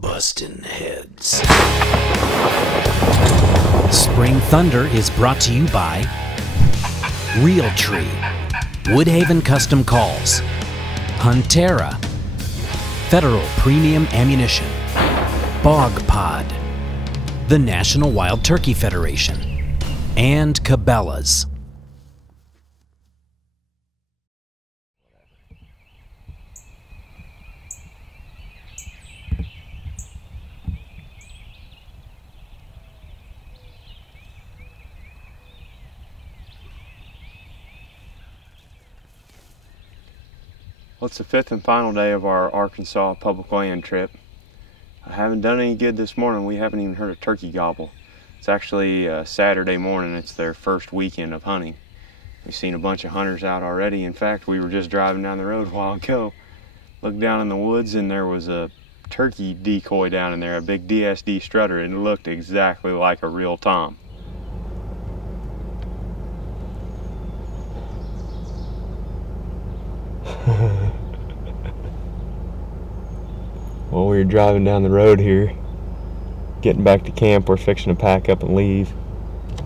Bustin' Heads. Spring Thunder is brought to you by Realtree, Woodhaven Custom Calls, Huntera, Federal Premium Ammunition, Bog Pod, the National Wild Turkey Federation, and Cabela's. Well, it's the fifth and final day of our Arkansas public land trip. I haven't done any good this morning. We haven't even heard a turkey gobble. It's actually Saturday morning. It's their first weekend of hunting. We've seen a bunch of hunters out already. In fact, we were just driving down the road a while ago. Looked down in the woods and there was a turkey decoy down in there, a big DSD strutter, and it looked exactly like a real tom. Well, we were driving down the road here, getting back to camp. We're fixing to pack up and leave.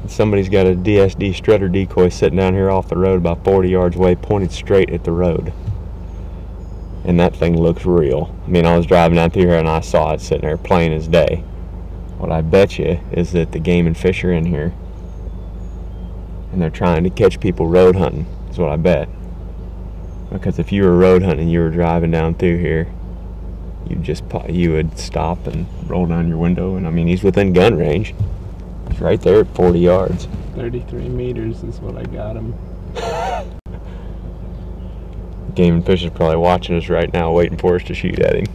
And somebody's got a DSD strutter decoy sitting down here off the road about 40 yards away, pointed straight at the road. And that thing looks real. I mean, I was driving out through here and I saw it sitting there plain as day. What I bet you is that the Game and Fish are in here and they're trying to catch people road hunting, is what I bet. Because if you were road hunting and you were driving down through here, you would stop and roll down your window, and I mean, he's within gun range. He's right there at 40 yards. 33 meters is what I got him. Game and Fish is probably watching us right now, waiting for us to shoot at him.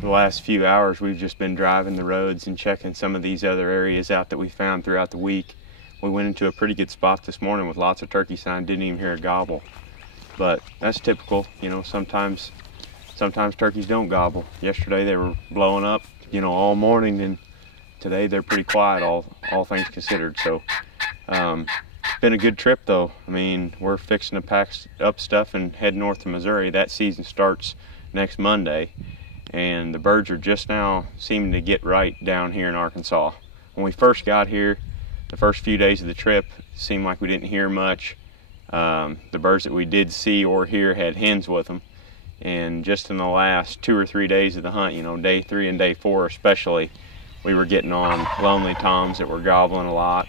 The last few hours we've just been driving the roads and checking some of these other areas out that we found throughout the week. We went into a pretty good spot this morning with lots of turkey sign, didn't even hear a gobble. But that's typical, you know, sometimes turkeys don't gobble. Yesterday they were blowing up, you know, all morning, and today they're pretty quiet, all things considered. So been a good trip though. I mean, we're fixing to pack up stuff and head north to Missouri. That season starts next Monday, and the birds are just now seeming to get right down here in Arkansas. When we first got here, the first few days of the trip, it seemed like we didn't hear much. The birds that we did see or hear had hens with them. And just in the last 2 or 3 days of the hunt, you know, day 3 and day 4 especially, we were getting on lonely toms that were gobbling a lot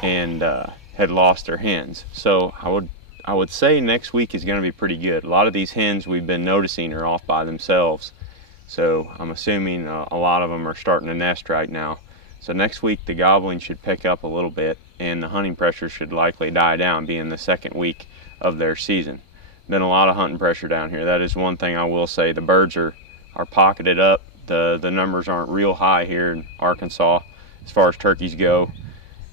and had lost their hens. So I would say next week is going to be pretty good. A lot of these hens we've been noticing are off by themselves. So I'm assuming a lot of them are starting to nest right now. So next week the gobbling should pick up a little bit and the hunting pressure should likely die down, being the second week of their season. Been a lot of hunting pressure down here. That is one thing I will say. The birds are pocketed up. The numbers aren't real high here in Arkansas as far as turkeys go,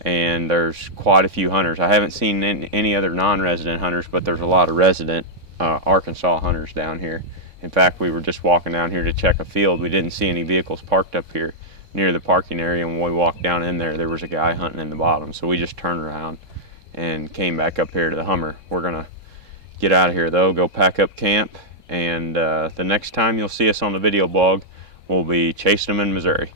and there's quite a few hunters. I haven't seen any other non-resident hunters, but there's a lot of resident Arkansas hunters down here. In fact, we were just walking down here to check a field. We didn't see any vehicles parked up here near the parking area, and when we walked down in there was a guy hunting in the bottom. So we just turned around and came back up here to the Hummer. We're gonna get out of here though, go pack up camp, and the next time you'll see us on the video blog, we'll be chasing them in Missouri.